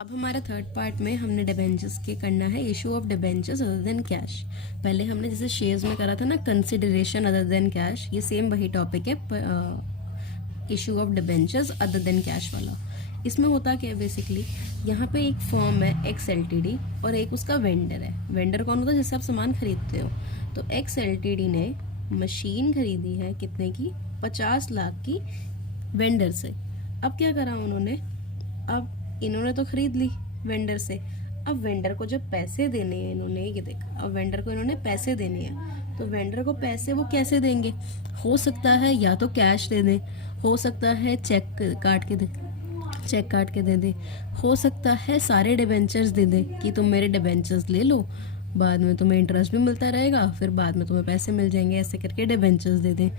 अब हमारा third part में हमने डिबेंचर्स के करना है issue of debentures other than cash. पहले हमने जैसे शेयर्स में करा था ना कंसिडरेशन अदर देन कैश, ये सेम वही टॉपिक है issue of debentures other than cash वाला। इसमें होता क्या है बेसिकली, यहाँ पे एक फर्म है एक्स एलटीडी और एक उसका वेंडर है। वेंडर कौन होता है? जिससे आप सामान खरीदते हो। तो एक्स एलटीडी ने मशीन खरीदी है कितने की? 50 लाख की वेंडर से। अब क्या करा उन्होंने, अब इन्होंने तो खरीद ली वेंडर से। अब वेंडर को जब पैसे देने हैं इन्होंने, ये देखा, अब वेंडर को इन्होंने पैसे देने हैं, तो वेंडर को पैसे वो कैसे देंगे? हो सकता है या तो कैश दे दें, हो सकता है चेक काट के दे दे, हो सकता है सारे डिबेंचर्स दे दे कि तुम मेरे डिबेंचर्स ले लो, बाद में तुम्हें इंटरेस्ट भी मिलता रहेगा, फिर बाद में तुम्हें पैसे मिल जाएंगे, ऐसे करके डिबेंचर्स दे दें।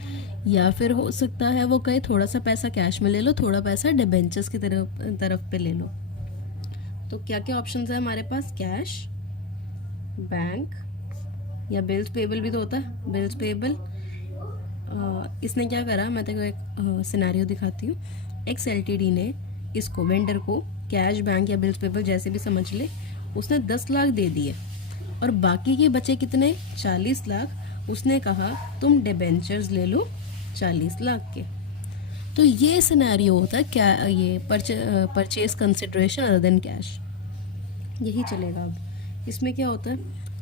या फिर हो सकता है वो कहे थोड़ा सा पैसा कैश में ले लो, थोड़ा पैसा डिबेंचर्स की तरफ पे ले लो। तो क्या क्या ऑप्शंस है हमारे पास? कैश, बैंक, या बिल्स पेबल भी तो होता है, बिल्स पेबल। इसने क्या करा, मैं तेको एक सिनेरियो दिखाती हूँ। एक्स एलटीडी ने इसको वेंडर को कैश, बैंक या बिल्स पेबल जैसे भी समझ ले, उसने 10 लाख दे दिए और बाकी के बचे कितने? 40 लाख। उसने कहा तुम डिबेंचर्स ले लो 40 लाख के। तो ये सिनेरियो होता है क्या, ये purchase consideration other than cash, यही चलेगा। अब इसमें क्या होता है,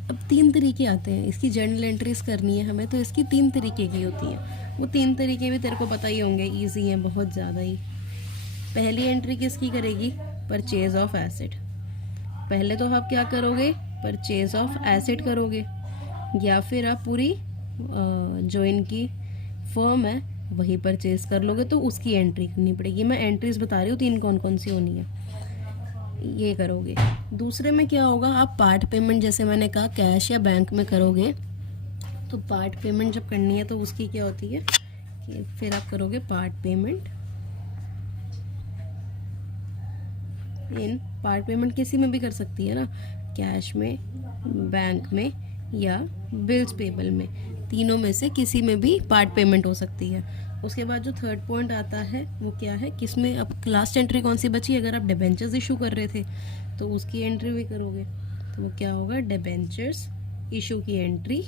अब 3 तरीके आते हैं इसकी जर्नल एंट्रीज करनी है हमें, तो इसकी 3 तरीके की होती हैं। वो 3 तरीके भी तेरे को पता ही होंगे, ईजी हैं बहुत ज़्यादा ही। पहली एंट्री किसकी करेगी? Purchase of asset. पहले तो आप क्या करोगे? परचेज ऑफ एसेट करोगे, या फिर आप पूरी जो इनकी फर्म है वही परचेज कर लोगे, तो उसकी एंट्री करनी पड़ेगी। मैं एंट्रीज बता रही हूँ 3 कौन कौन सी होनी है, ये करोगे। दूसरे में क्या होगा, आप पार्ट पेमेंट, जैसे मैंने कहा कैश या बैंक में करोगे, तो पार्ट पेमेंट जब करनी है तो उसकी क्या होती है कि फिर आप करोगे part payment in, part payment किसी में भी कर सकती है ना, कैश में, बैंक में या बिल्स पेबल में, तीनों में से किसी में भी पार्ट पेमेंट हो सकती है। उसके बाद जो थर्ड पॉइंट आता है वो क्या है, किसमें अब लास्ट एंट्री कौन सी बची? अगर आप डिबेंचर्स इशू कर रहे थे तो उसकी एंट्री भी करोगे, तो वो क्या होगा? डिबेंचर्स इशू की एंट्री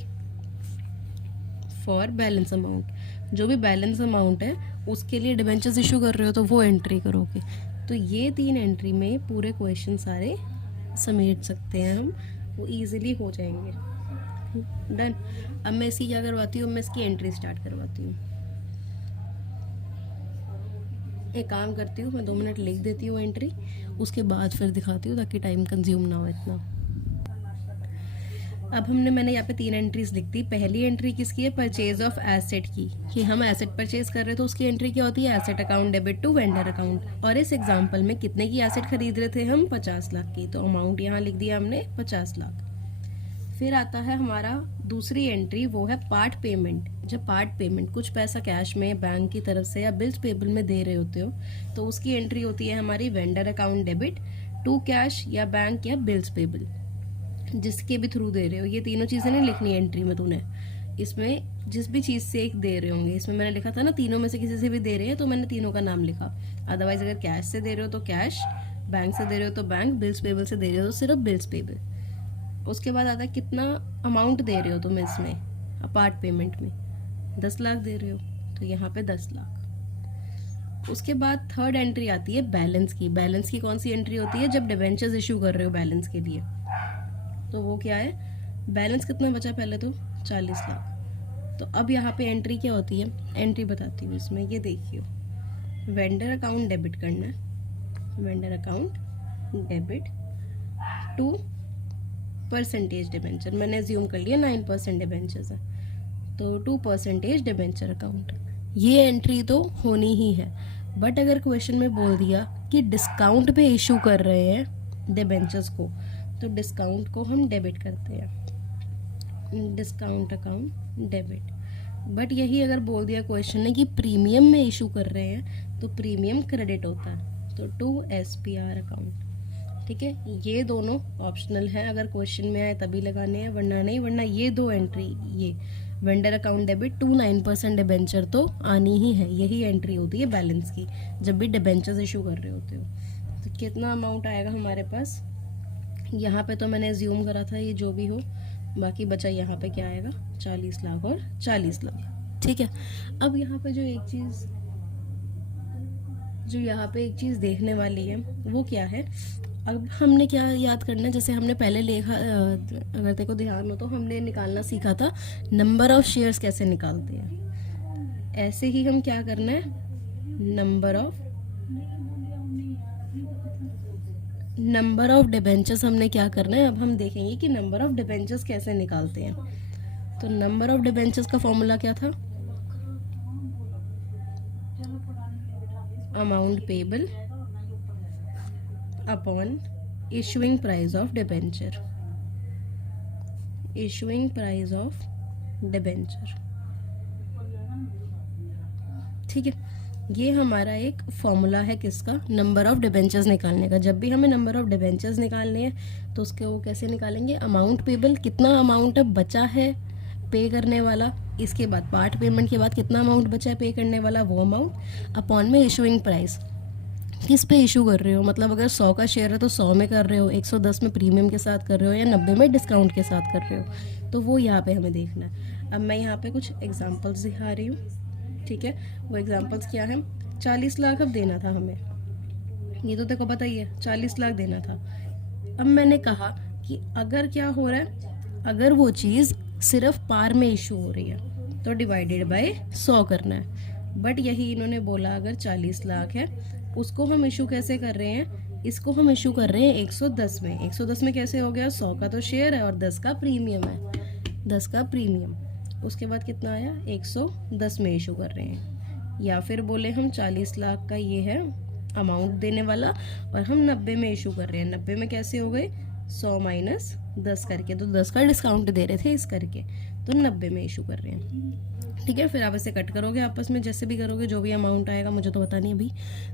फॉर बैलेंस अमाउंट। जो भी बैलेंस अमाउंट है उसके लिए डिबेंचर्स इशू कर रहे हो तो वो एंट्री करोगे। तो ये 3 एंट्री में पूरे क्वेश्चन सारे समेट सकते हैं हम, वो इजीली हो जाएंगे। डन। अब मैं इसकी क्या करवाती हूँ, मैं इसकी एंट्री स्टार्ट करवाती हूँ। एक काम करती हूँ, मैं 2 मिनट लिख देती हूँ एंट्री, उसके बाद फिर दिखाती हूँ ताकि टाइम कंज्यूम ना हो इतना। अब मैंने यहाँ पे 3 एंट्रीज लिख दी। पहली एंट्री किसकी है? परचेज ऑफ एसेट की, कि हम एसेट परचेज कर रहे हैं, तो उसकी एंट्री क्या होती है? Asset account debit to vendor account. और इस एग्जांपल में कितने की एसेट खरीद रहे थे हम? 50 लाख की, तो अमाउंट यहाँ लिख दिया हमने 50 लाख। फिर आता है हमारा दूसरी एंट्री, वो है पार्ट पेमेंट। जब पार्ट पेमेंट कुछ पैसा कैश में बैंक की तरफ से या बिल्स पेबल में दे रहे होते हो, तो उसकी एंट्री होती है हमारी vendor account debit to cash या बैंक या बिल्स पेबल, जिसके भी थ्रू दे रहे हो। ये तीनों चीज़ें नहीं लिखनी है एंट्री में तूने, इसमें जिस भी चीज़ से एक दे रहे होंगे, इसमें मैंने लिखा था ना तीनों में से किसी से भी दे रहे हैं, तो मैंने तीनों का नाम लिखा। अदरवाइज अगर कैश से दे रहे हो तो कैश, बैंक से दे रहे हो तो बैंक, बिल्स पेबल से दे रहे हो तो सिर्फ बिल्स पेबल। उसके बाद आता है कितना अमाउंट दे रहे हो तुम इसमें, पार्ट पेमेंट में 10 लाख दे रहे हो, तो यहाँ पे 10 लाख। उसके बाद थर्ड एंट्री आती है बैलेंस की। बैलेंस की कौन सी एंट्री होती है? जब डिबेंचर्स इशू कर रहे हो बैलेंस के लिए, तो वो क्या है? बैलेंस कितना बचा पहले तो? 40 लाख। तो अब यहाँ पे एंट्री क्या होती है? एंट्री बताती हूँ इसमें, ये देखियो, वेंडर अकाउंट डेबिट करना है, vendor account debit to percentage debenture. मैंने एज्यूम कर लिया 9% डिबेंचर्स है, तो 2% डिबेंचर अकाउंट। ये एंट्री तो होनी ही है। बट अगर क्वेश्चन में बोल दिया कि डिस्काउंट पे इशू कर रहे हैं डिबेंचर्स को, तो डिस्काउंट को हम डेबिट करते हैं, डिस्काउंट अकाउंट डेबिट। बट यही अगर बोल दिया क्वेश्चन ने कि प्रीमियम में इशू कर रहे हैं, तो प्रीमियम क्रेडिट होता है, तो टू SPR अकाउंट। ठीक है, ये दोनों ऑप्शनल है, अगर क्वेश्चन में आए तभी लगाने हैं, वरना नहीं। वरना ये 2 एंट्री, ये vendor account debit to 9% debenture तो आनी ही है, यही एंट्री होती है बैलेंस की, जब भी डिबेंचर्स इशू कर रहे होते हो। तो कितना अमाउंट आएगा हमारे पास, यहाँ पे तो मैंने एज्यूम करा था ये जो भी हो, बाकी बचा यहाँ पे क्या आएगा 40 लाख और 40 लाख। ठीक है, अब यहाँ पे जो यहाँ पे एक चीज़ देखने वाली है वो क्या है, अब हमने क्या याद करना है, जैसे हमने पहले लिखा, अगर तेको ध्यान हो तो हमने निकालना सीखा था नंबर ऑफ शेयर्स कैसे निकालते हैं। ऐसे ही हम क्या करना है, नंबर ऑफ डिबेंचर्स हमने क्या करना है, अब हम देखेंगे कि नंबर ऑफ डिबेंचर्स कैसे निकालते हैं। तो नंबर ऑफ डिबेंचर्स का फॉर्मूला क्या था, amount payable upon issuing price of debenture, issuing price of debenture. ठीक है, ये हमारा एक फॉर्मूला है किसका, नंबर ऑफ डिबेंचर्स निकालने का। जब भी हमें नंबर ऑफ डिबेंचर्स निकालने हैं तो उसके वो कैसे निकालेंगे, अमाउंट पेबल, कितना अमाउंट अब बचा है पे करने वाला, इसके बाद पार्ट पेमेंट के बाद कितना अमाउंट बचा है पे करने वाला वो अमाउंट, अपॉन में इशुइंग प्राइस, किस पे इशू कर रहे हो, मतलब अगर 100 का शेयर है तो 100 में कर रहे हो, 110 में प्रीमियम के साथ कर रहे हो या 90 में डिस्काउंट के साथ कर रहे हो, तो वो यहाँ पे हमें देखना है। अब मैं यहाँ पे कुछ एग्जांपल्स दिखा रही हूँ। ठीक है, वो एग्जांपल्स क्या है, 40 लाख अब देना था हमें, ये तो देखो पता ही है 40 लाख देना था। अब मैंने कहा कि अगर क्या हो रहा है, अगर वो चीज़ सिर्फ पार में इशू हो रही है तो डिवाइडेड बाय 100 करना है, बट यही इन्होंने बोला अगर 40 लाख है उसको हम इशू कैसे कर रहे हैं, इसको हम इशू कर रहे हैं 110 में। 110 में कैसे हो गया, 100 का तो शेयर है और 10 का प्रीमियम है, 10 का प्रीमियम। उसके बाद कितना आया, 110 में इशू कर रहे हैं, या फिर बोले हम 40 लाख का ये है अमाउंट देने वाला और हम 90 में इशू कर रहे हैं। 90 में कैसे हो गए, 100 माइनस 10 करके, तो 10 का डिस्काउंट दे रहे थे इस करके, तो 90 में इशू कर रहे हैं। ठीक है, फिर आप ऐसे कट करोगे आपस में, जैसे भी करोगे जो भी अमाउंट आएगा, मुझे तो पता नहीं अभी,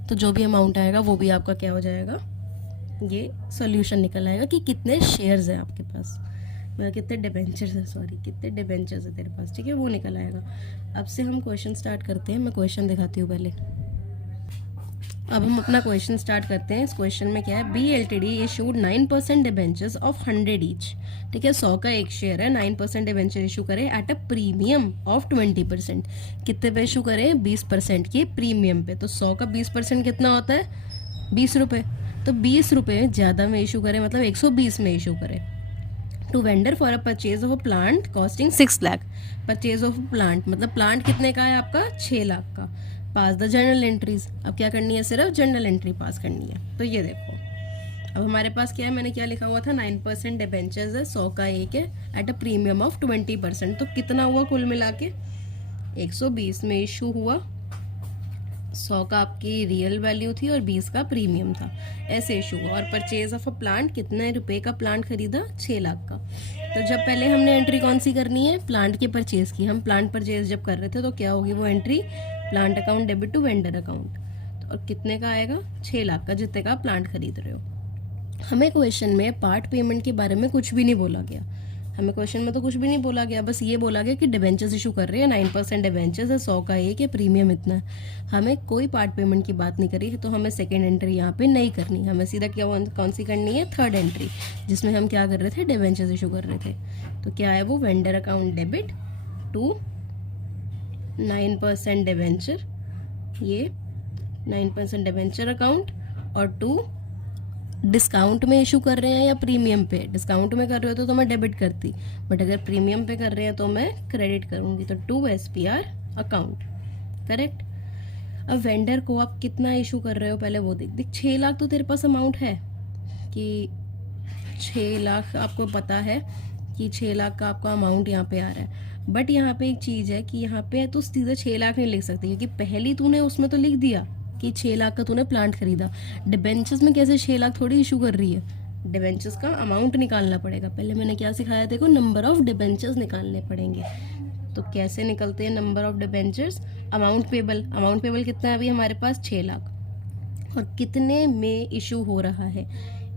तो जो भी अमाउंट आएगा वो भी आपका क्या हो जाएगा, ये सॉल्यूशन निकल आएगा कि कितने शेयर्स हैं आपके पास, मतलब कितने डिबेंचर्स है, सॉरी कितने डिबेंचर्स है तेरे पास। ठीक है, वो निकल आएगा। अब से हम क्वेश्चन स्टार्ट करते हैं, मैं क्वेश्चन दिखाती हूँ पहले। अब हम अपना क्वेश्चन स्टार्ट करते हैं। इस क्वेश्चन में क्या है, B LTD issued 9% debentures of 100 each. ठीक है, 100 का एक शेयर है, 9% डिबेंचर इशू करे एट अ प्रीमियम ऑफ 20%। कितने पे इशू करे, 20% के प्रीमियम पे। तो 100 का 20% कितना होता है, 20 रुपये। तो 20 रुपये ज़्यादा में इशू करे, मतलब 120 में इशू करे to vendor for a purchase of a plant costing 6 lakh. Purchase of plant मतलब प्लांट कितने का है आपका, 6 लाख का। पास द जर्नल एंट्रीज, अब क्या करनी है, सिर्फ जर्नल एंट्री पास करनी है। तो ये देखो, अब हमारे पास क्या है, मैंने क्या लिखा हुआ था, 9% डिबेंचर्स है, 100 का एक है एट अ प्रीमियम ऑफ 20%। तो कितना हुआ कुल मिला के, 120 में इशू हुआ, 100 का आपकी रियल वैल्यू थी और 20 का प्रीमियम था, ऐसे इशू हुआ। और परचेज ऑफ अ प्लांट, कितने रुपए का प्लांट खरीदा, 6 लाख का। तो जब पहले हमने एंट्री कौन सी करनी है, प्लांट के परचेज की। हम प्लांट परचेज जब कर रहे थे तो क्या होगी वो entry, plant account debit to vendor account. तो और कितने का आएगा, 6 लाख का, जितने का प्लांट खरीद रहे हो। हमें क्वेश्चन में पार्ट पेमेंट के बारे में कुछ भी नहीं बोला गया, हमें क्वेश्चन में तो कुछ भी नहीं बोला गया, बस ये बोला गया कि डिबेंचर्स इशू कर रहे हैं, 9% डिबेंचर्स है, 100 का एक है, प्रीमियम इतना है। हमें कोई पार्ट पेमेंट की बात नहीं करी, तो हमें सेकेंड एंट्री यहाँ पे नहीं करनी, हमें सीधा क्या कौन सी करनी है, थर्ड एंट्री, जिसमें हम क्या कर रहे थे, डिबेंचर्स इशू कर रहे थे। तो क्या है वो, vendor account debit to 9% debenture, ये 9% डिबेंचर अकाउंट, और टू डिस्काउंट में इशू कर रहे हैं या प्रीमियम पे। डिस्काउंट में कर रहे हो तो मैं डेबिट करती, बट अगर प्रीमियम पे कर रहे हैं तो मैं क्रेडिट करूंगी, तो टू SPR अकाउंट, करेक्ट। अब वेंडर को आप कितना इशू कर रहे हो पहले वो देख 6 लाख तो तेरे पास अमाउंट है कि 6 लाख, आपको पता है कि 6 लाख का आपका अमाउंट यहाँ पे आ रहा है। बट यहाँ पे एक चीज़ है कि यहाँ पे तो सीधा 6 लाख नहीं लिख सकती, क्योंकि पहली तूने उसमें तो लिख दिया कि 6 लाख का तूने प्लांट खरीदा। डिबेंचर्स में कैसे 6 लाख थोड़ी इशू कर रही है, डिबेंचर्स का अमाउंट निकालना पड़ेगा। पहले मैंने क्या सिखाया, देखो नंबर ऑफ डिबेंचर्स निकालने पड़ेंगे। तो कैसे निकलते हैं number of debentures, amount payable, amount payable कितना है अभी हमारे पास, 6 लाख, और कितने में इशू हो रहा है,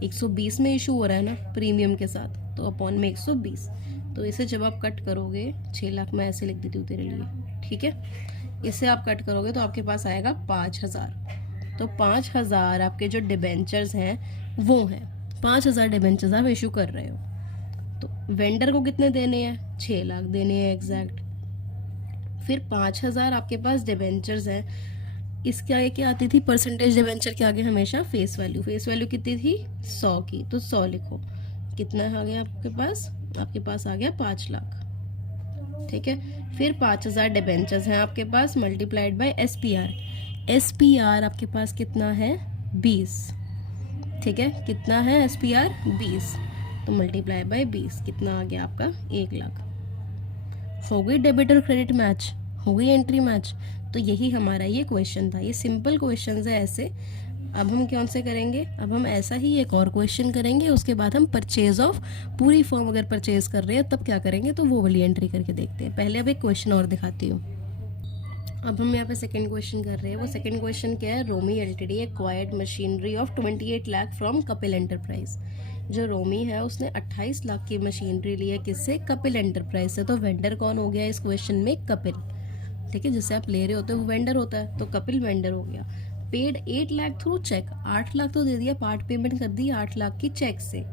120 में इशू हो रहा है ना प्रीमियम के साथ, तो अपॉन में 120। तो इसे जब आप कट करोगे, 6 लाख मैं ऐसे लिख देती हूँ तेरे लिए, ठीक है, इसे आप कट करोगे तो आपके पास आएगा 5000। तो 5,000 आपके जो डिबेंचर्स हैं वो हैं, 5,000 डिबेंचर्स आप इशू कर रहे हो। तो वेंडर को कितने देने हैं, 6 लाख देने हैं एग्जैक्ट। फिर 5,000 आपके पास डिबेंचर्स हैं, इसके आगे क्या आती थी, परसेंटेज डिबेंचर के आगे हमेशा फेस वैल्यू, फेस वैल्यू कितनी थी 100 की, तो 100 लिखो। कितना आ गया आपके पास आ गया 5 लाख। ठीक है, फिर 5,000 डिबेंचर्स हैं आपके पास मल्टीप्लाइड बाय एसपीआर। एसपीआर आपके पास कितना है 20। ठीक है, कितना है एसपीआर 20, तो मल्टीप्लाई बाय 20 कितना आ गया आपका 1 लाख। हो गई डेबिट और क्रेडिट मैच, हो गई एंट्री मैच। तो यही हमारा ये क्वेश्चन था, ये सिंपल क्वेश्चन है ऐसे। अब हम कौन से करेंगे, अब हम ऐसा ही एक और क्वेश्चन करेंगे, उसके बाद हम परचेज ऑफ पूरी फॉर्म अगर परचेज कर रहे हैं तब क्या करेंगे, तो वो वाली एंट्री करके देखते हैं। पहले अब एक क्वेश्चन और दिखाती हूँ। अब हम यहाँ पे सेकंड क्वेश्चन कर रहे हैं। वो सेकंड क्वेश्चन क्या है, Romi LTD acquired machinery of 28 lakh from Kapil enterprise. जो रोमी है उसने 28 लाख की मशीनरी ली है, किससे, कपिल एंटरप्राइज से। तो वेंडर कौन हो गया इस क्वेश्चन में, कपिल। ठीक है, जिससे आप ले रहे होते हो वो वेंडर होता है, तो कपिल वेंडर हो गया। Paid 8 lakh through cheque, 8 lakh तो दे दिया, पार्ट पेमेंट कर दी 8 लाख की चेक से।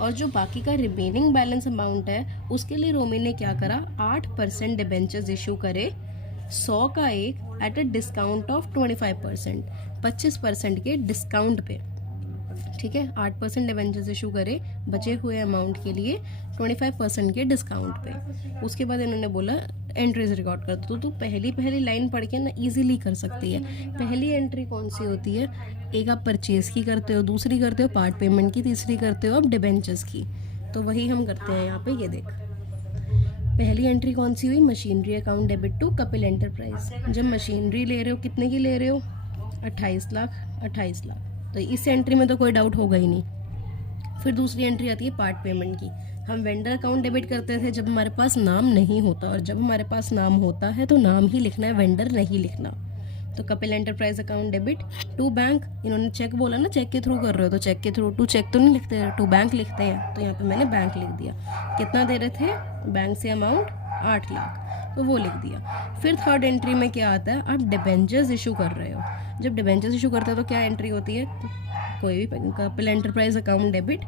और जो बाकी का रिमेनिंग बैलेंस अमाउंट है उसके लिए रोमी ने क्या करा, 8% डिबेंचर्स इशू करे, 100 का एक एट अ डिस्काउंट ऑफ 25%, 25% के डिस्काउंट पे। ठीक है, 8% डिबेंचर्स इशू करे बचे हुए अमाउंट के लिए 25% के डिस्काउंट पे। उसके बाद इन्होंने बोला एंट्रीज रिकॉर्ड कर दो। तो पहली लाइन पढ़ के ना इजीली कर सकती है। पहली एंट्री कौन सी होती है, एक आप परचेज की करते हो, दूसरी करते हो पार्ट पेमेंट की, तीसरी करते हो आप डिबेंचर्स की। तो वही हम करते हैं यहाँ पे। ये देख, पहली एंट्री कौन सी हुई, machinery account debit to Kapil enterprise. जब मशीनरी ले रहे हो कितने की ले रहे हो, 28 लाख। तो इस एंट्री में तो कोई डाउट होगा ही नहीं। फिर दूसरी एंट्री आती है पार्ट पेमेंट की। हम वेंडर अकाउंट डेबिट करते थे जब हमारे पास नाम नहीं होता, और जब हमारे पास नाम होता है तो नाम ही लिखना है, वेंडर नहीं लिखना। तो Kapil enterprise account debit to bank, इन्होंने चेक बोला ना, चेक के थ्रू कर रहे हो तो चेक के थ्रू, टू चेक तो नहीं लिखते हैं, टू बैंक लिखते हैं। तो यहाँ पे मैंने बैंक लिख दिया। कितना दे रहे थे बैंक से अमाउंट, 8 लाख, तो वो लिख दिया। फिर थर्ड एंट्री में क्या आता है, आप डिबेंचर्स इशू कर रहे हो। जब डिबेंचर्स इशू करते हो तो क्या एंट्री होती है, कोई भी Kapil enterprise account debit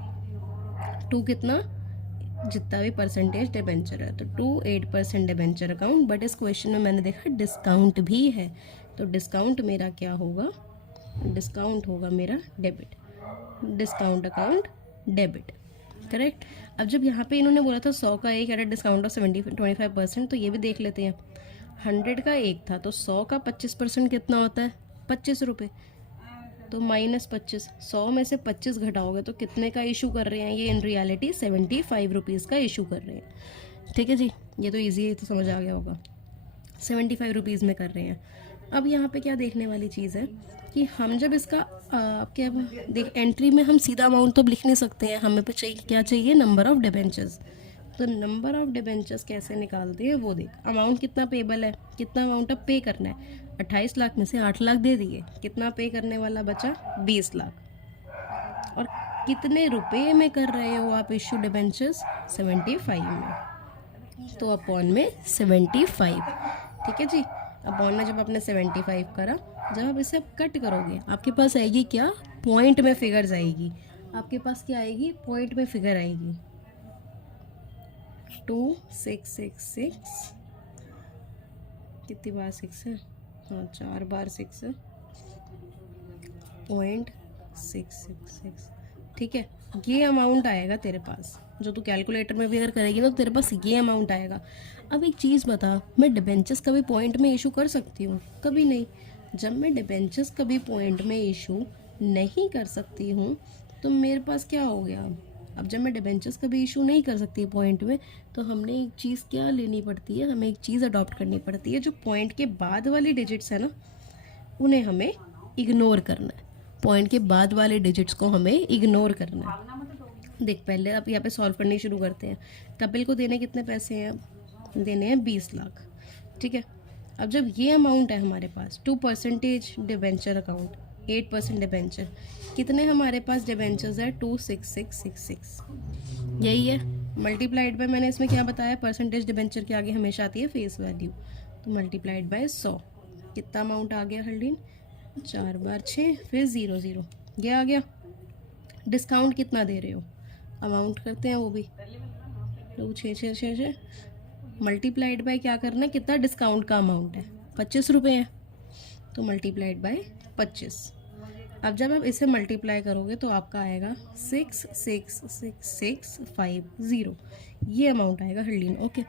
to कितना, जितना भी परसेंटेज डिबेंचर है, तो टू 8% डिबेंचर अकाउंट। बट इस क्वेश्चन में मैंने देखा डिस्काउंट भी है, तो डिस्काउंट मेरा क्या होगा, डिस्काउंट होगा मेरा debit, discount account debit. Correct. अब जब यहाँ पे इन्होंने बोला था 100 का एक एट डिस्काउंट ऑफ 25%, तो ये भी देख लेते हैं। 100 का एक था तो 100 का 25% कितना होता है, 25 रुपये। तो -25, 100 में से 25 घटाओगे तो कितने का इशू कर रहे हैं ये, इन रियलिटी 75 रुपीज़ का इशू कर रहे हैं। ठीक है जी, ये तो ईजी है, तो समझ आ गया होगा, 75 रुपीज़ में कर रहे हैं। अब यहाँ पे क्या देखने वाली चीज़ है कि हम जब इसका क्या देख, एंट्री में हम सीधा अमाउंट तो लिख नहीं सकते हैं, हमें पे चाहिए क्या चाहिए, नंबर ऑफ़ डिबेंचर्स। तो नंबर ऑफ़ डिबेंचर्स कैसे निकालते हैं वो देख। अमाउंट कितना पेबल है, कितना अमाउंट अब पे करना है, 28 लाख में से 8 लाख दे दिए, कितना पे करने वाला बचा 20 लाख। और कितने रुपए में कर रहे हो आप इशू डिबेंचर्स, 75 में, तो अपॉन में 75। ठीक है जी, अपॉन में जब आपने 75 करा, जब आप इसे कट करोगे आपके पास आएगी क्या, पॉइंट में फिगर्स आएगी। आपके पास क्या आएगी, पॉइंट में फिगर आएगी 2666, कितनी बार 6 है, हाँ 4 बार 6 है, 0.666। ठीक है, ये अमाउंट आएगा तेरे पास, जो तू कैलकुलेटर में भी अगर करेगी ना तो तेरे पास ये अमाउंट आएगा। अब एक चीज़ बता, मैं डिबेंचर्स कभी पॉइंट में इशू कर सकती हूँ, कभी नहीं। जब मैं डिबेंचर्स कभी पॉइंट में इशू नहीं कर सकती हूँ तो मेरे पास क्या हो गया, अब जब मैं डिबेंचर्स कभी इशू नहीं कर सकती पॉइंट में, तो हमने एक चीज़ क्या लेनी पड़ती है, हमें एक चीज़ अडॉप्ट करनी पड़ती है, जो पॉइंट के बाद वाली डिजिट्स है ना उन्हें हमें इग्नोर करना है। पॉइंट के बाद वाले डिजिट्स को हमें इग्नोर करना है। देख, पहले आप यहाँ पे सॉल्व करनी शुरू करते हैं। कपिल को देने कितने पैसे हैं, देने हैं 20 लाख। ठीक है, अब जब ये अमाउंट है हमारे पास 2% डिबेंचर अकाउंट, 8% डिबेंचर, कितने हमारे पास डिबेंचर्स है, 26666, यही है। मल्टीप्लाइड बाय, मैंने इसमें क्या बताया, परसेंटेज डिबेंचर के आगे हमेशा आती है फेस वैल्यू, तो मल्टीप्लाइड बाय 100, कितना अमाउंट आ गया हल्डीन, 4 बार 6, फिर 0 0, ये आ गया। डिस्काउंट कितना दे रहे हो, अमाउंट करते हैं वो भी, तो 6 6 6 6 मल्टीप्लाइड बाय क्या करना है, कितना डिस्काउंट का अमाउंट है, 25 रुपये है, तो मल्टीप्लाइड बाय 25। अब जब आप इसे मल्टीप्लाई करोगे तो आपका आएगा 66665 ये अमाउंट आएगा हर्लीन। ओके,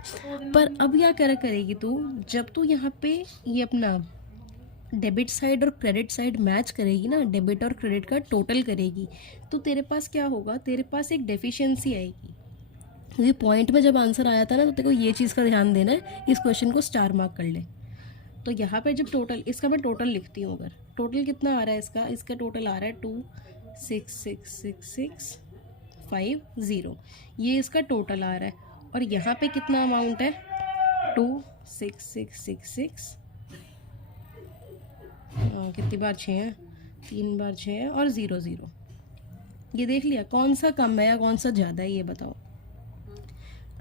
पर अब क्या करेगी तू, जब तू यहाँ पे ये अपना डेबिट साइड और क्रेडिट साइड मैच करेगी ना, डेबिट और क्रेडिट का टोटल करेगी, तो तेरे पास क्या होगा, तेरे पास एक डेफिशिएंसी आएगी। ये पॉइंट में जब आंसर आया था ना, तो तेरे को ये चीज़ का ध्यान देना है, इस क्वेश्चन को स्टार मार्क कर ले। तो यहाँ पे जब टोटल, इसका मैं टोटल लिखती हूँ, अगर टोटल कितना आ रहा है इसका टोटल आ रहा है 26665 ये इसका टोटल आ रहा है, और यहाँ पे कितना अमाउंट है 26666 कितनी बार 6 है, 3 बार 6 है, और 0 0। ये देख लिया कौन सा कम है या कौन सा ज़्यादा है, ये बताओ।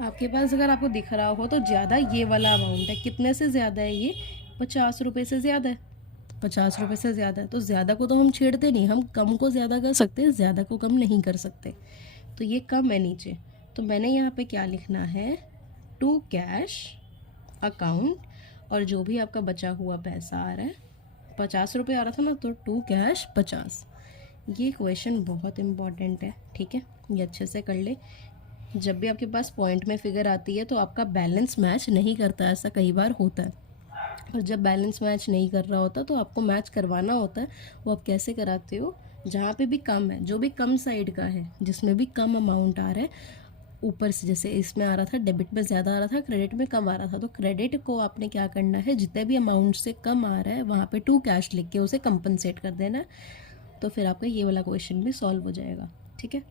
आपके पास अगर आपको दिख रहा हो तो ज़्यादा ये वाला अमाउंट है, कितने से ज़्यादा है ये, 50 रुपये से ज़्यादा है, 50 रुपये से ज़्यादा है, तो ज़्यादा को तो हम छेड़ते नहीं, हम कम को ज़्यादा कर सकते हैं, ज़्यादा को कम नहीं कर सकते, तो ये कम है नीचे। तो मैंने यहाँ पे क्या लिखना है, टू कैश अकाउंट, और जो भी आपका बचा हुआ पैसा आ रहा है, 50 रुपये आ रहा था ना, तो टू कैश 50। ये क्वेश्चन बहुत इम्पॉर्टेंट है, ठीक है, ये अच्छे से कर ले। जब भी आपके पास पॉइंट में फिगर आती है तो आपका बैलेंस मैच नहीं करता, ऐसा कई बार होता है, और जब बैलेंस मैच नहीं कर रहा होता तो आपको मैच करवाना होता है। वो आप कैसे कराते हो, जहाँ पे भी कम है, जो भी कम साइड का है, जिसमें भी कम अमाउंट आ रहा है, ऊपर से जैसे इसमें आ रहा था डेबिट में ज़्यादा आ रहा था, क्रेडिट में कम आ रहा था, तो क्रेडिट को आपने क्या करना है, जितने भी अमाउंट से कम आ रहा है वहाँ पे टू कैश लिख के उसे कंपनसेट कर देना, तो फिर आपका ये वाला क्वेश्चन भी सॉल्व हो जाएगा, ठीक है।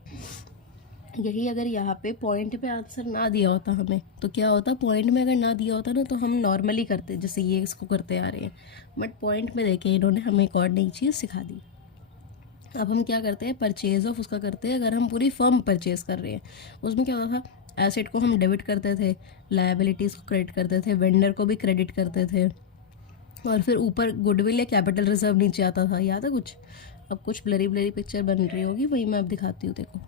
यही अगर यहाँ पे पॉइंट पे आंसर ना दिया होता हमें, तो क्या होता, पॉइंट में अगर ना दिया होता ना, तो हम नॉर्मली करते जैसे ये इसको करते आ रहे हैं, बट पॉइंट में देखे इन्होंने हमें एक और नई चीज़ सिखा दी। अब हम क्या करते हैं, परचेज ऑफ उसका करते हैं, अगर हम पूरी फर्म परचेज कर रहे हैं, उसमें क्या होता था, एसेट को हम डेबिट करते थे, लायबिलिटीज़ को क्रेडिट करते थे, वेंडर को भी क्रेडिट करते थे, और फिर ऊपर गुडविल या कैपिटल रिजर्व नीचे आता था, याद है कुछ। अब कुछ ब्लरी ब्लरी पिक्चर बन रही होगी, वही मैं अब दिखाती हूँ, देखो।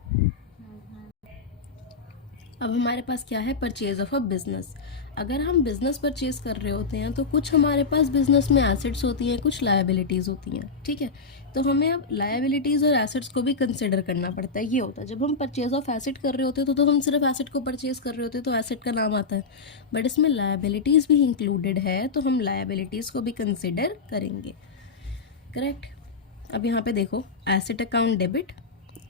अब हमारे पास क्या है, परचेज ऑफ अ बिज़नेस। अगर हम बिज़नेस परचेज कर रहे होते हैं तो कुछ हमारे पास बिज़नेस में एसेट्स होती हैं, कुछ लायबिलिटीज़ होती हैं, ठीक है। तो हमें अब लायबिलिटीज़ और एसेट्स को भी कंसिडर करना पड़ता है। ये होता है जब हम परचेज ऑफ एसेट कर रहे होते हैं तो हम सिर्फ एसेट को परचेज कर रहे होते हैं, तो एसेट का नाम आता है, बट इसमें लायबिलिटीज़ भी इंक्लूडेड है, तो हम लायबिलिटीज़ को भी कंसिडर करेंगे, करेक्ट। अब यहाँ पे देखो, asset account debit,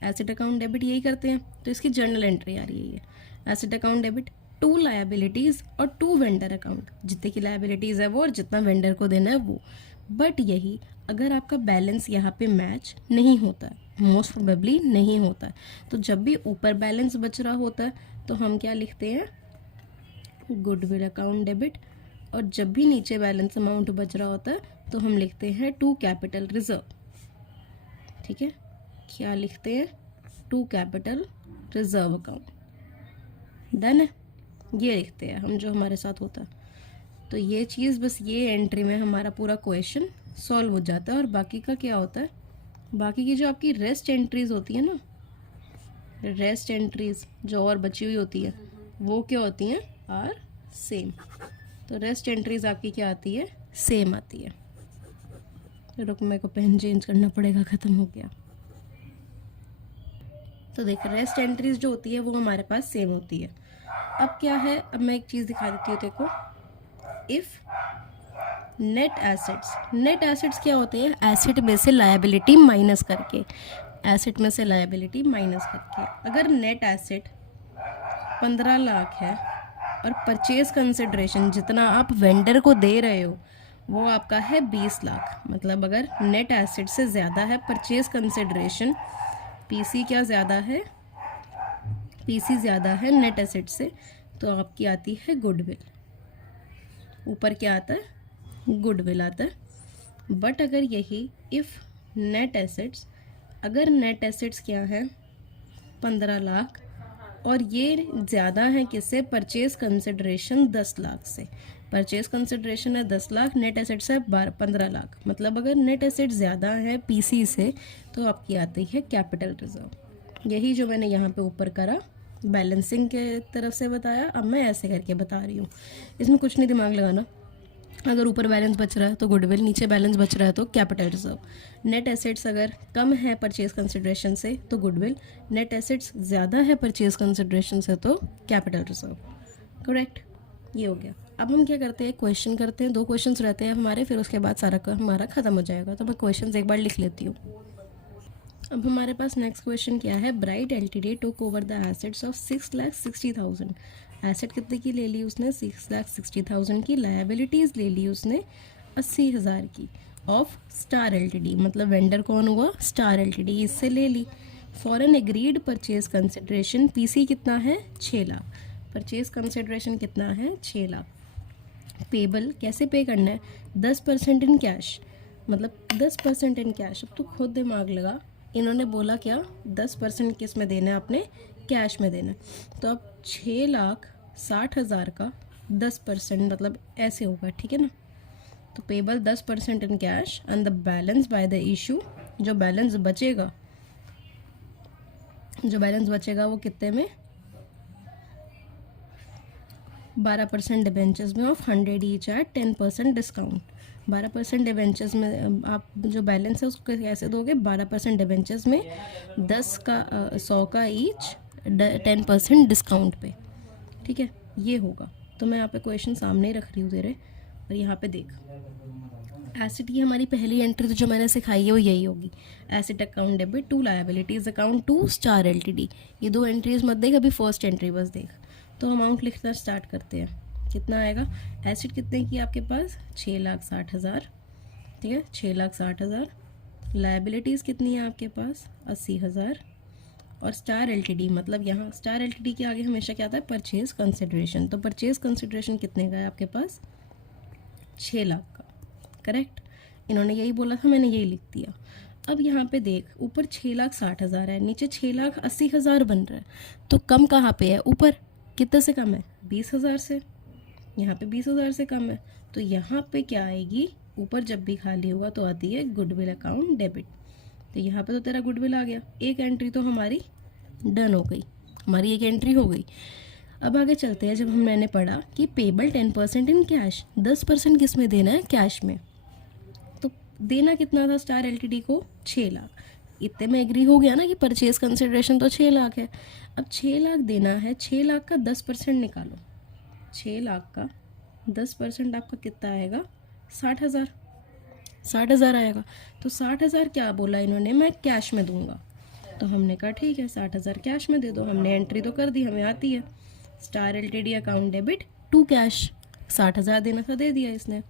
asset account debit यही करते हैं, तो इसकी जर्नल एंट्री आ रही है, asset account debit, to liabilities और टू वेंडर अकाउंट, जितने की लायबिलिटीज़ है वो और जितना वेंडर को देना है वो। बट यही अगर आपका बैलेंस यहाँ पे मैच नहीं होता है, मोस्ट प्रोबेबली नहीं होता है, तो जब भी ऊपर बैलेंस बच रहा होता है तो हम क्या लिखते हैं, गुडविल अकाउंट डेबिट, और जब भी नीचे बैलेंस अमाउंट बच रहा होता है तो हम लिखते हैं टू कैपिटल रिजर्व, ठीक है। क्या लिखते हैं, to capital reserve account, done है, ये लिखते हैं हम, जो हमारे साथ होता है। तो ये चीज़ बस ये एंट्री में हमारा पूरा क्वेश्चन सॉल्व हो जाता है। और बाकी का क्या होता है, बाकी की जो आपकी रेस्ट एंट्रीज होती है ना, रेस्ट एंट्रीज जो और बची हुई होती है वो क्या होती हैं, आर सेम। तो रेस्ट एंट्रीज आपकी क्या आती है, सेम आती है। रुक, मेरे को पेन चेंज करना पड़ेगा, ख़त्म हो गया। तो देख, रेस्ट एंट्रीज जो होती है वो हमारे पास सेम होती है। अब क्या है, अब मैं एक चीज़ दिखा देती हूँ, देखो। If net assets, net assets क्या होते हैं, एसेट में से लायबिलिटी माइनस करके, एसेट में से लायबिलिटी माइनस करके। अगर नेट एसेट 15 लाख है और परचेज कंसिडरेशन जितना आप वेंडर को दे रहे हो वो आपका है 20 लाख, मतलब अगर नेट एसेट से ज़्यादा है परचेज कंसिडरेशन, पीसी क्या ज़्यादा है, पीसी ज़्यादा है नेट एसेट से, तो आपकी आती है गुडविल। ऊपर क्या आता है, गुडविल आता है। बट अगर यही इफ़ नेट एसेट्स, अगर नेट एसेट्स क्या है 15 लाख और ये ज़्यादा है किससे, परचेज कंसिडरेशन 10 लाख से, परचेज कंसिडरेशन है 10 लाख, नेट एसेट्स है 15 लाख। मतलब अगर नेट एसेट ज़्यादा है पीसी से तो आपकी आती है कैपिटल रिजर्व। यही जो मैंने यहाँ पे ऊपर करा बैलेंसिंग के तरफ से बताया, अब मैं ऐसे करके बता रही हूँ। इसमें कुछ नहीं दिमाग लगाना। अगर ऊपर बैलेंस बच रहा है तो गुडविल, नीचे बैलेंस बच रहा है तो कैपिटल रिजर्व। नेट एसेट्स अगर कम है परचेज कंसिडरेशन से तो गुडविल, नेट एसेट्स ज़्यादा है परचेज कंसिडरेशन से तो कैपिटल रिजर्व। करेक्ट, ये हो गया। अब हम क्या करते हैं, क्वेश्चन करते हैं। 2 क्वेश्चंस रहते हैं हमारे, फिर उसके बाद सारा हमारा ख़त्म हो जाएगा। तो मैं क्वेश्चंस एक बार लिख लेती हूँ। अब हमारे पास नेक्स्ट क्वेश्चन क्या है, bright LTD took over the assets of 6,60,000। Asset कितने की ले ली उसने, 6,60,000 की। लायबिलिटीज़ ले ली उसने 80,000 की ऑफ स्टार एलटीडी, मतलब वेंडर कौन हुआ, स्टार एलटीडी, इससे ले ली। For an agreed purchase consideration, PC कितना है 6 लाख, परचेज कंसिडरेशन कितना है 6 लाख। पेबल कैसे पे करना है, 10% इन कैश, मतलब 10% इन कैश। अब तू खुद दिमाग लगा, इन्होंने बोला क्या 10% किस में देना है, आपने कैश में देना है। तो अब 6,60,000 का 10% मतलब ऐसे होगा, ठीक है ना। तो payable 10% in cash and the balance by the issue, जो बैलेंस बचेगा वो कितने में, 12% डिबेंचर्स में of 100 each eight 10% discount. 12% debentures में आप जो बैलेंस है उसको कैसे दोगे, 12% डिबेंचर्स में 100 का ईच 10% डिस्काउंट पे, ठीक है, ये होगा। तो मैं यहाँ पे क्वेश्चन सामने ही रख रही हूँ तेरे, और यहाँ पे देख एसेट की हमारी पहली एंट्री तो जो मैंने सिखाई है वो यही होगी, asset account debit to liabilities account to star LTD. ये 2 एंट्रीज मत देख, अभी फर्स्ट एंट्री बस देख। तो अमाउंट लिखना स्टार्ट करते हैं, कितना आएगा, एसेट कितने की आपके पास 6,60,000, ठीक है, 6,60,000। लायबिलिटीज़ कितनी है आपके पास 80,000, और स्टार एलटीडी, मतलब यहाँ स्टार एलटीडी के आगे हमेशा क्या आता है, परचेज कंसिडरेशन। तो परचेज कंसिडरेशन कितने का है आपके पास 6 लाख का। करेक्ट, इन्होंने यही बोला था, मैंने यही लिख दिया। अब यहाँ पे देख, ऊपर 6,60,000 है, नीचे 6,80,000 बन रहा है। तो कम कहाँ पे है, ऊपर कितने से कम है, 20,000 से। यहाँ पे 20,000 से कम है, तो यहाँ पे क्या आएगी, ऊपर जब भी खाली होगा तो आती है गुडविल अकाउंट डेबिट। तो यहाँ पे तो तेरा गुडविल आ गया, एक एंट्री तो हमारी डन हो गई, हमारी एक एंट्री हो गई। अब आगे चलते हैं, जब मैंने पढ़ा कि पेबल 10% इन कैश, 10% किस में देना है, कैश में। तो देना कितना था स्टार एलटीडी को, 6 लाख। इतने में एग्री हो गया ना कि परचेज कंसिडरेशन तो 6 लाख है। अब 6 लाख देना है, 6 लाख का 10% निकालो, 6 लाख का 10% आपका कितना आएगा, 60,000 आएगा। तो 60,000 क्या बोला इन्होंने, मैं कैश में दूंगा। तो हमने कहा ठीक है 60,000 कैश में दे दो। हमने एंट्री तो कर दी, हमें आती है star LTD account debit to cash, 60,000 देना था, दे दिया इसने।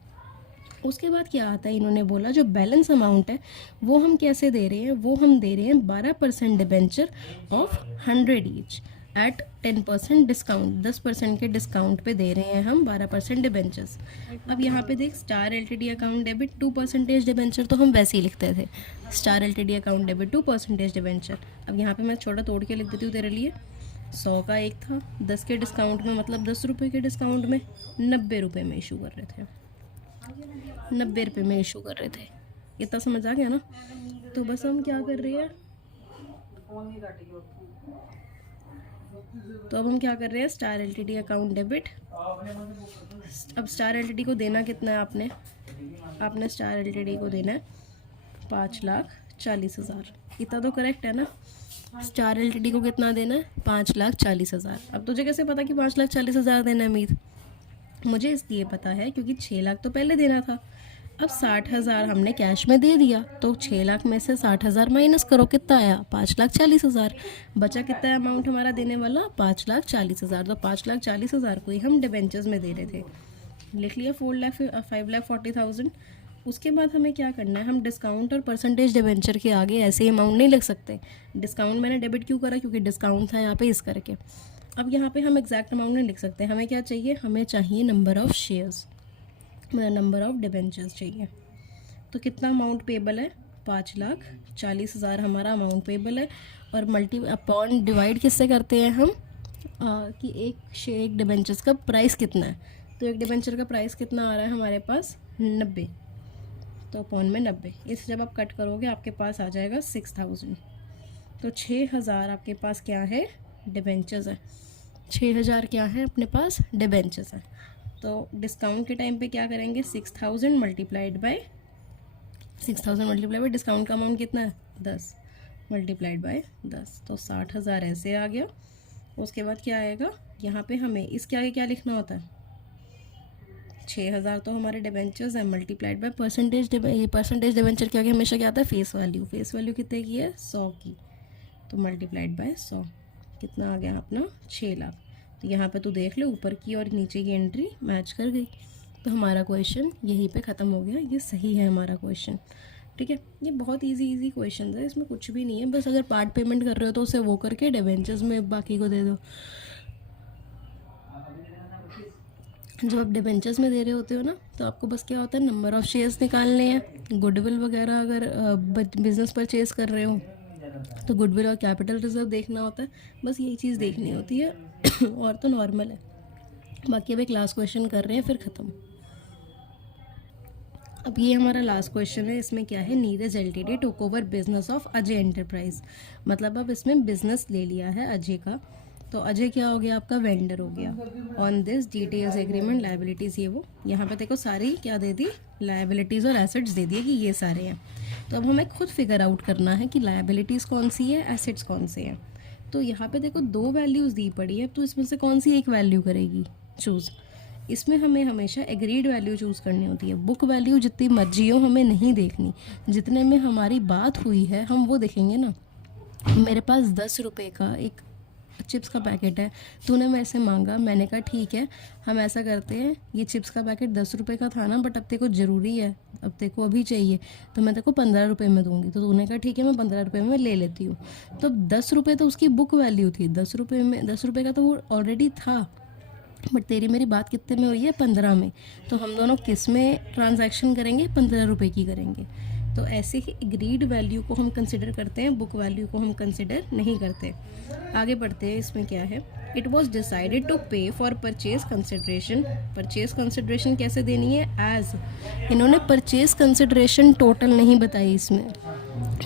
उसके बाद क्या आता है, इन्होंने बोला जो बैलेंस अमाउंट है वो हम कैसे दे रहे हैं, वो हम दे रहे हैं 12% debenture of 100 each eight 10% discount, 10% के डिस्काउंट पे दे रहे हैं हम 12% डिबेंचर्स। अब यहाँ पे देख, star LTD account debit 2% debenture तो हम वैसे ही लिखते थे, star LTD account debit 2% debenture. अब यहाँ पे मैं छोटा तोड़ के लिख देती हूँ तेरे लिए, 100 का एक था, 10 के डिस्काउंट में, मतलब 10 रुपये के डिस्काउंट में 90 रुपये में इशू कर रहे थे, 90 रुपये में इशू कर रहे थे। इतना समझ आ गया ना। तो बस हम क्या कर रहे हैं, तो अब हम क्या कर रहे हैं, स्टार एलटीडी अकाउंट डेबिट। अब स्टार एलटीडी को देना कितना है, आपने स्टार एलटीडी को देना है 5,40,000। इतना तो करेक्ट है ना। स्टार एलटीडी को कितना देना है, 5,40,000। अब तुझे कैसे पता कि 5,40,000 देना है मीत, मुझे इसलिए पता है क्योंकि 6 लाख तो पहले देना था। अब 60,000 हमने कैश में दे दिया, तो 6 लाख में से 60,000 माइनस करो, कितना आया 5,40,000। बचा कितना अमाउंट हमारा देने वाला, 5,40,000। तो 5,40,000 को ही हम डिबेंचर्स में दे रहे थे, लिख लिया 5,40,000। उसके बाद हमें क्या करना है, हम डिस्काउंट और परसेंटेज डिबेंचर के आगे ऐसे अमाउंट नहीं लिख सकते। डिस्काउंट मैंने डेबिट क्यों करा, क्योंकि डिस्काउंट था यहाँ पे इस करके। अब यहाँ पे हम एग्जैक्ट अमाउंट नहीं लिख सकते, हमें क्या चाहिए, हमें चाहिए नंबर ऑफ़ शेयर्स, मतलब नंबर ऑफ़ डिबेंचर्स चाहिए। तो कितना अमाउंट पेबल है, 5,40,000 हमारा अमाउंट पेबल है। और मल्टी अपॉन डिवाइड किससे करते हैं हम, कि एक डिबेंचर्स का प्राइस कितना है, तो एक डिबेंचर का प्राइस कितना आ रहा है हमारे पास 90, तो अपॉन में 90, इस जब आप कट करोगे आपके पास आ जाएगा 6000। तो 6000 आपके पास क्या है, डिबेंचर्स है। 6000 क्या है अपने पास, डिबेंचर्स है। तो डिस्काउंट के टाइम पे क्या करेंगे, 6000 मल्टीप्लाइड बाय डिस्काउंट का अमाउंट कितना है 10 मल्टीप्लाइड बाय 10, तो 60,000 ऐसे आ गया। उसके बाद क्या आएगा, यहाँ पे हमें इसके आगे क्या लिखना होता है, 6000 तो हमारे डिबेंचर्स है मल्टीप्लाइड बाय परसेंटेज डिबेंचर के आगे हमेशा क्या आता है, फेस वैल्यू कितने की है 100 की, तो मल्टीप्लाइड बाय 100 कितना आ गया अपना 6 लाख। तो यहाँ पे तो देख लो ऊपर की और नीचे की एंट्री मैच कर गई, तो हमारा क्वेश्चन यहीं पे ख़त्म हो गया, ये सही है हमारा क्वेश्चन। ठीक है, ये बहुत इजी क्वेश्चन है, इसमें कुछ भी नहीं है, बस अगर पार्ट पेमेंट कर रहे हो तो उसे वो करके डिबेंचर्स में बाकी को दे दो। जब आप डिबेंचर्स में दे रहे होते हो ना, तो आपको बस क्या होता है, नंबर ऑफ़ शेयर्स निकालने हैं, गुडविल वगैरह अगर बिजनेस परचेज कर रहे हो तो गुडविल और कैपिटल रिजर्व देखना होता है, बस यही चीज़ देखनी होती है और तो नॉर्मल है। बाकी अब एक लास्ट क्वेश्चन कर रहे हैं फिर ख़त्म। अब ये हमारा लास्ट क्वेश्चन है, इसमें क्या है, Neeraj LTD took over business of Ajay enterprise, मतलब अब इसमें बिजनेस ले लिया है अजय का, तो अजय क्या हो गया आपका, वेंडर हो गया। On this details agreement liabilities, ये वो यहाँ पे देखो सारी क्या दे दी, लायबिलिटीज़ और एसेट्स दे दिए कि ये सारे हैं। तो अब हमें खुद फिगर आउट करना है कि लायबिलिटीज़ कौन सी है, एसेट्स कौन से हैं। तो यहाँ पे देखो 2 वैल्यूज़ दी पड़ी है, तो इसमें से कौन सी एक वैल्यू करेगी चूज़। इसमें हमें हमेशा एग्रीड वैल्यू चूज़ करनी होती है, बुक वैल्यू जितनी मर्जी हो हमें नहीं देखनी, जितने में हमारी बात हुई है हम वो देखेंगे ना। मेरे पास 10 रुपये का एक चिप्स का पैकेट है, तूने मेरे से मांगा, मैंने कहा ठीक है हम ऐसा करते हैं, ये चिप्स का पैकेट 10 रुपये का था ना, बट अब तेरे को ज़रूरी है, अब तेरे को अभी चाहिए, तो मैं तेरे को 15 रुपये में दूंगी। तो तूने कहा ठीक है मैं 15 रुपये में ले लेती हूँ। तो 10 रुपये तो उसकी बुक वैल्यू थी, 10 रुपये का तो वो ऑलरेडी था, बट तेरी मेरी बात कितने में हुई है, 15 में। तो हम दोनों किस में ट्रांजैक्शन करेंगे, 15 रुपये की करेंगे। तो ऐसे ही एग्रीड वैल्यू को हम कंसिडर करते हैं, बुक वैल्यू को हम कंसिडर नहीं करते। आगे बढ़ते हैं, इसमें क्या है, इट वॉज डिसाइडेड टू पे for purchase consideration. Purchase consideration कैसे देनी है, एज, इन्होंने परचेज कंसिडरेशन टोटल नहीं बताई, इसमें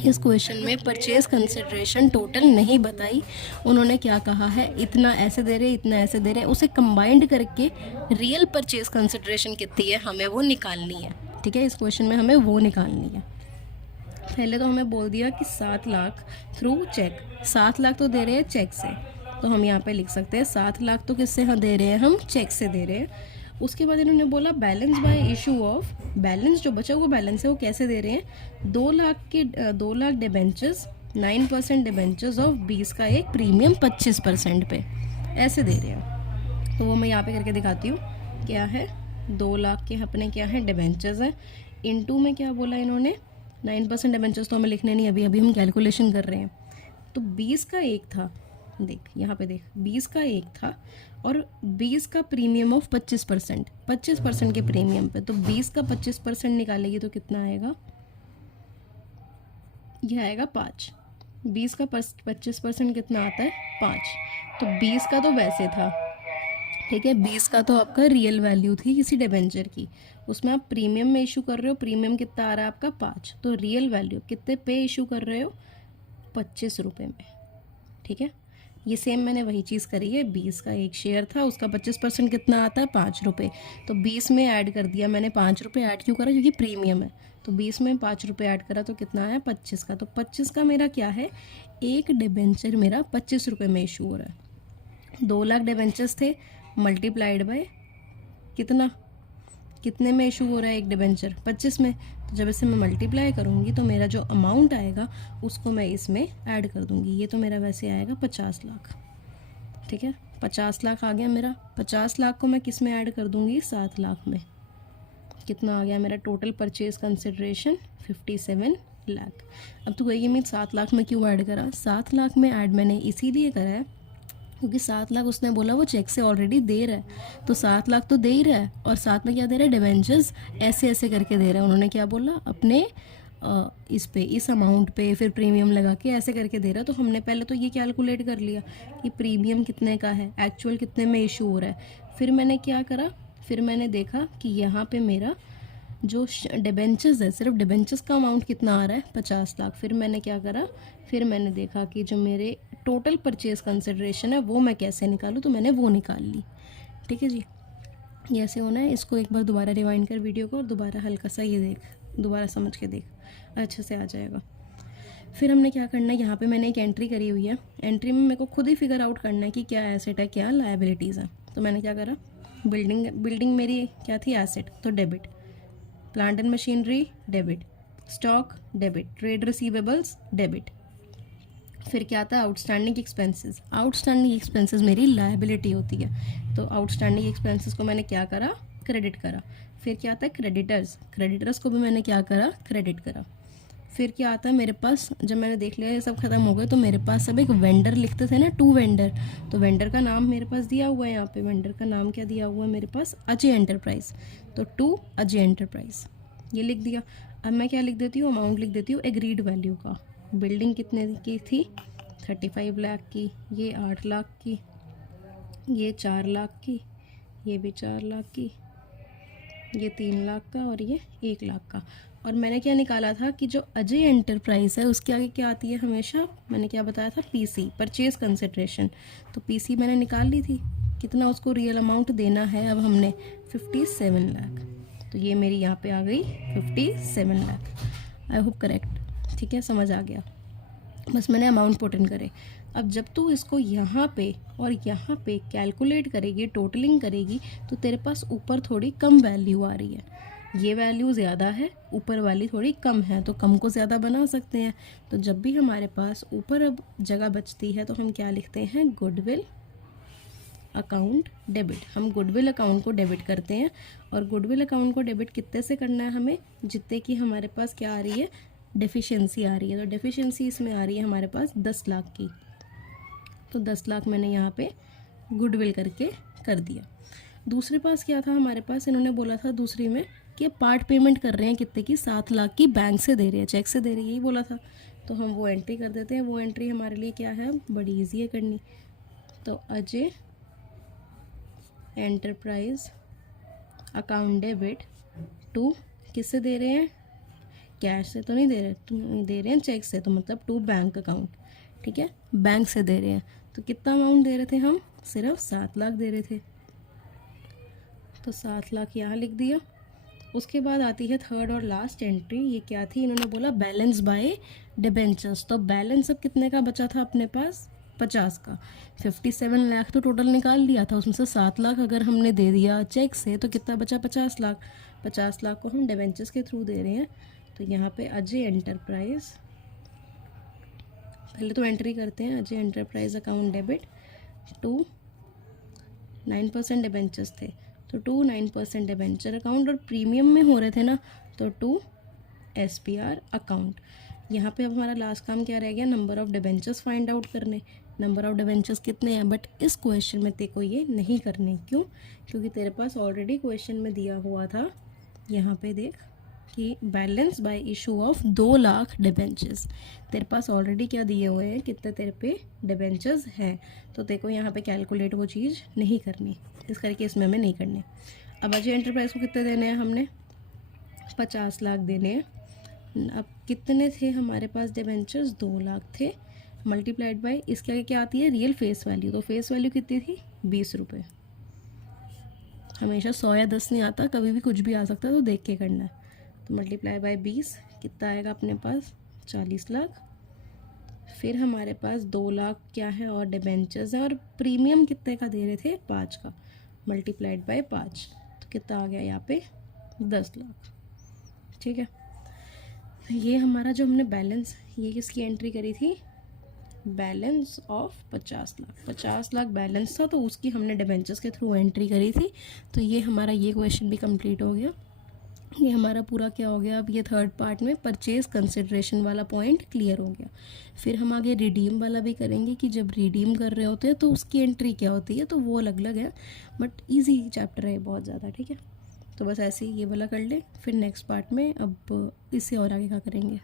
इस क्वेश्चन में परचेज कंसिडरेशन टोटल नहीं बताई। उन्होंने क्या कहा है, इतना ऐसे दे रहे, इतना ऐसे दे रहे, उसे कंबाइंड करके रियल परचेज कंसिडरेशन कितनी है हमें वो निकालनी है। ठीक है, इस क्वेश्चन में हमें वो निकालनी है। पहले तो हमें बोल दिया कि 7 लाख थ्रू चेक, 7 लाख तो दे रहे हैं चेक से, तो हम यहाँ पे लिख सकते हैं 7 लाख तो किससे हम दे रहे हैं, हम चेक से दे रहे हैं। उसके बाद इन्होंने बोला balance bye issue of, balance जो बचा हुआ बैलेंस है वो कैसे दे रहे हैं, 2 लाख डिबेंचर्स, 9% डिबेंचर्स ऑफ 20 का एक प्रीमियम 25% पे, ऐसे दे रहे हैं। तो वो मैं यहाँ पे करके दिखाती हूँ, क्या है 2 लाख के अपने क्या है डिबेंचर्स है, इनटू में क्या बोला इन्होंने, 9% डिबेंचर्स तो हमें लिखने नहीं, अभी हम कैलकुलेशन कर रहे हैं। तो 20 का एक था, देख यहाँ पे देख 20 का एक था, और 20 का प्रीमियम ऑफ 25% के प्रीमियम पे, तो 20 का 25% निकालेगी तो कितना आएगा, यह आएगा 5। 20 का 25% कितना आता है, 5। तो 20 का तो वैसे था, ठीक है, 20 का तो आपका रियल वैल्यू थी किसी डिबेंचर की, उसमें आप प्रीमियम में इशू कर रहे हो, प्रीमियम कितना आ रहा है आपका 5, तो रियल वैल्यू कितने पे इशू कर रहे हो, 25 रुपये में। ठीक है, ये सेम मैंने वही चीज़ करी है, 20 का एक शेयर था, उसका 25% कितना आता है 5 रुपये, तो 20 में ऐड कर दिया मैंने 5 रुपये ऐड क्यों करा, क्योंकि प्रीमियम है, तो 20 में 5 रुपये ऐड करा तो कितना आया 25 का, तो 25 का मेरा क्या है, एक डिबेंचर मेरा 25 रुपये में इशू हो रहा है। 2 लाख डिबेंचर्स थे, मल्टीप्लाइड बाय कितने में इशू हो रहा है एक डिबेंचर, 25 में, तो जब इसे मैं मल्टीप्लाई करूँगी तो मेरा जो अमाउंट आएगा उसको मैं इसमें ऐड कर दूँगी, ये तो मेरा वैसे आएगा 50 लाख। ठीक है, 50 लाख आ गया मेरा, 50 लाख को मैं किस में ऐड कर दूँगी, 7 लाख में, कितना आ गया मेरा टोटल परचेज कंसिडरेशन 57 लाख। अब तो कहेगी मैं 7 लाख में क्यों ऐड करा, 7 लाख में ऐड मैंने इसीलिए करा है क्योंकि 7 लाख उसने बोला वो चेक से ऑलरेडी दे रहा है, तो 7 लाख तो दे ही रहा है, और साथ में क्या दे रहा है, डिबेंचर्स ऐसे ऐसे करके दे रहा है। उन्होंने क्या बोला, अपने इस पे, इस अमाउंट पे फिर प्रीमियम लगा के ऐसे करके दे रहा है। तो हमने पहले तो ये कैलकुलेट कर लिया कि प्रीमियम कितने का है, एक्चुअल कितने में इशू हो रहा है, फिर मैंने क्या करा, फिर मैंने देखा कि यहाँ पे मेरा जो डिबेंचर्स है, सिर्फ डिबेंचर्स का अमाउंट कितना आ रहा है 50 लाख। फिर मैंने क्या करा, फिर मैंने देखा कि जो मेरे टोटल परचेज कंसिडरेशन है वो मैं कैसे निकालूँ, तो मैंने वो निकाल ली। ठीक है जी, ये ऐसे होना है। इसको एक बार दोबारा रिवाइंड कर वीडियो को और दोबारा हल्का सा ये देख, दोबारा समझ के देख, अच्छे से आ जाएगा। फिर हमने क्या करना है, यहाँ पे मैंने एक एंट्री करी हुई है। एंट्री में मेरे को खुद ही फिगर आउट करना है कि क्या एसेट है, क्या लायबिलिटीज़ है। तो मैंने क्या करा, बिल्डिंग मेरी क्या थी, एसेट, तो debit. Plant and machinery debit, stock debit, trade receivables debit. फिर क्या आता है, आउटस्टैंडिंग एक्सपेंसेस। आउटस्टैंडिंग एक्सपेंसेस मेरी लायबिलिटी होती है, तो आउटस्टैंडिंग एक्सपेंसेस को मैंने क्या करा, क्रेडिट करा। फिर क्या आता है, क्रेडिटर्स को भी मैंने क्या करा, क्रेडिट करा। फिर क्या आता है मेरे पास, जब मैंने देख लिया ये सब खत्म हो गया, तो मेरे पास सब एक वेंडर लिखते थे ना, 2 वेंडर, तो वेंडर का नाम मेरे पास दिया हुआ है यहाँ पे। वेंडर का नाम क्या दिया हुआ है मेरे पास, अजय एंटरप्राइज, तो 2 अजय एंटरप्राइज, ये लिख दिया। अब मैं क्या लिख देती हूँ, अमाउंट लिख देती हूँ एग्रीड वैल्यू का। बिल्डिंग कितने की थी, 35 लाख की, ये 8 लाख की, ये 4 लाख की, ये भी 4 लाख की, ये 3 लाख का और ये 1 लाख का। और मैंने क्या निकाला था कि जो अजय एंटरप्राइज है उसके आगे क्या आती है हमेशा, मैंने क्या बताया था, पीसी, परचेज कंसिडरेशन। तो पीसी मैंने निकाल ली थी, कितना उसको रियल अमाउंट देना है अब हमने, 57 लाख। तो ये मेरी यहाँ पे आ गई 57 लाख। आई होप करेक्ट, ठीक है, समझ आ गया। बस मैंने अमाउंट पुट इन करे। अब जब तू इसको यहाँ पे और यहाँ पे कैलकुलेट करेगी, टोटलिंग करेगी, तो तेरे पास ऊपर थोड़ी कम वैल्यू आ रही है, ये वैल्यू ज़्यादा है, ऊपर वाली थोड़ी कम है, तो कम को ज़्यादा बना सकते हैं। तो जब भी हमारे पास ऊपर अब जगह बचती है तो हम क्या लिखते हैं, गुडविल अकाउंट डेबिट। हम गुडविल अकाउंट को डेबिट करते हैं, और गुडविल अकाउंट को डेबिट कितने से करना है हमें, जितने की हमारे पास क्या आ रही है, डेफिशिएंसी आ रही है। तो डेफिशिएंसी इसमें आ रही है हमारे पास 10 लाख की, तो 10 लाख मैंने यहाँ पे गुडविल करके कर दिया। दूसरे पास क्या था हमारे पास, इन्होंने बोला था दूसरी में कि पार्ट पेमेंट कर रहे हैं कितने की, 7 लाख की, बैंक से दे रहे हैं, चेक से दे रही है, यही बोला था। तो हम वो एंट्री कर देते हैं। वो एंट्री हमारे लिए क्या है, बड़ी ईजी है करनी। तो Ajay enterprise account debit to, किससे दे रहे हैं, कैश से तो नहीं दे रहे, तो दे रहे हैं चेक से, तो मतलब टू बैंक अकाउंट, ठीक है, बैंक से दे रहे हैं। तो कितना अमाउंट दे रहे थे हम, सिर्फ 7 लाख दे रहे थे, तो 7 लाख यहाँ लिख दिया। उसके बाद आती है थर्ड और लास्ट एंट्री, ये क्या थी, इन्होंने बोला बैलेंस बाय डिबेंचर्स। तो बैलेंस अब कितने का बचा था अपने पास, 50 का। 57 लाख तो टोटल निकाल लिया था, उसमें से 7 लाख अगर हमने दे दिया चेक से, तो कितना बचा, 50 लाख। 50 लाख को हम डिबेंचर्स के थ्रू दे रहे हैं। तो यहाँ पे अजय एंटरप्राइज, पहले तो एंट्री करते हैं, Ajay enterprise account debit to 9% debentures थे, तो 9% डिबेंचर अकाउंट, और प्रीमियम में हो रहे थे ना, तो 2 SPR अकाउंट। यहाँ पे अब हमारा लास्ट काम क्या रह गया, number of debentures find out करने। नंबर ऑफ़ डिबेंचर्स कितने हैं, बट इस क्वेश्चन में तेरे को ये नहीं करने, क्यों, क्योंकि तेरे पास ऑलरेडी क्वेश्चन में दिया हुआ था, यहाँ पे देख कि balance bye issue of 2 lakh debentures. तेरे पास ऑलरेडी क्या दिए हुए हैं, कितने तेरे पे डिबेंचर्स हैं, तो तेरे को यहाँ पे कैलकुलेट वो चीज़ नहीं करनी, इस करके इसमें हमें नहीं करनी। अब अजय एंटरप्राइज को कितने देने हैं हमने, 50 लाख देने हैं। अब कितने थे हमारे पास डिबेंचर्स, 2 लाख थे, मल्टीप्लाइड बाय इसके आगे क्या आती है, रियल फेस वैल्यू। तो फेस वैल्यू कितनी थी, 20 रुपये। हमेशा 100 या 10 नहीं आता, कभी भी कुछ भी आ सकता है, तो देख के करना है। तो मल्टीप्लाई बाय 20 कितना आएगा अपने पास, 40 लाख। फिर हमारे पास 2 लाख क्या है और डिबेंचर्स हैं, और प्रीमियम कितने का दे रहे थे, 5 का, मल्टीप्लाइड बाय 5, तो कितना आ गया यहाँ पे, 10 लाख। ठीक है, तो ये हमारा जो हमने बैलेंस, ये किसकी एंट्री करी थी, balance of 50 lakh. 50 lakh balance था, तो उसकी हमने डिबेंचर्स के थ्रू एंट्री करी थी। तो ये हमारा ये क्वेश्चन भी कंप्लीट हो गया। ये हमारा पूरा क्या हो गया, अब ये थर्ड पार्ट में परचेज कंसिडरेशन वाला पॉइंट क्लियर हो गया। फिर हम आगे रिडीम वाला भी करेंगे कि जब रिडीम कर रहे होते हैं तो उसकी एंट्री क्या होती है, तो वो अलग अलग है, बट इजी चैप्टर है बहुत ज़्यादा। ठीक है, तो बस ऐसे ही ये वाला कर ले, फिर नेक्स्ट पार्ट में अब इससे और आगे क्या करेंगे।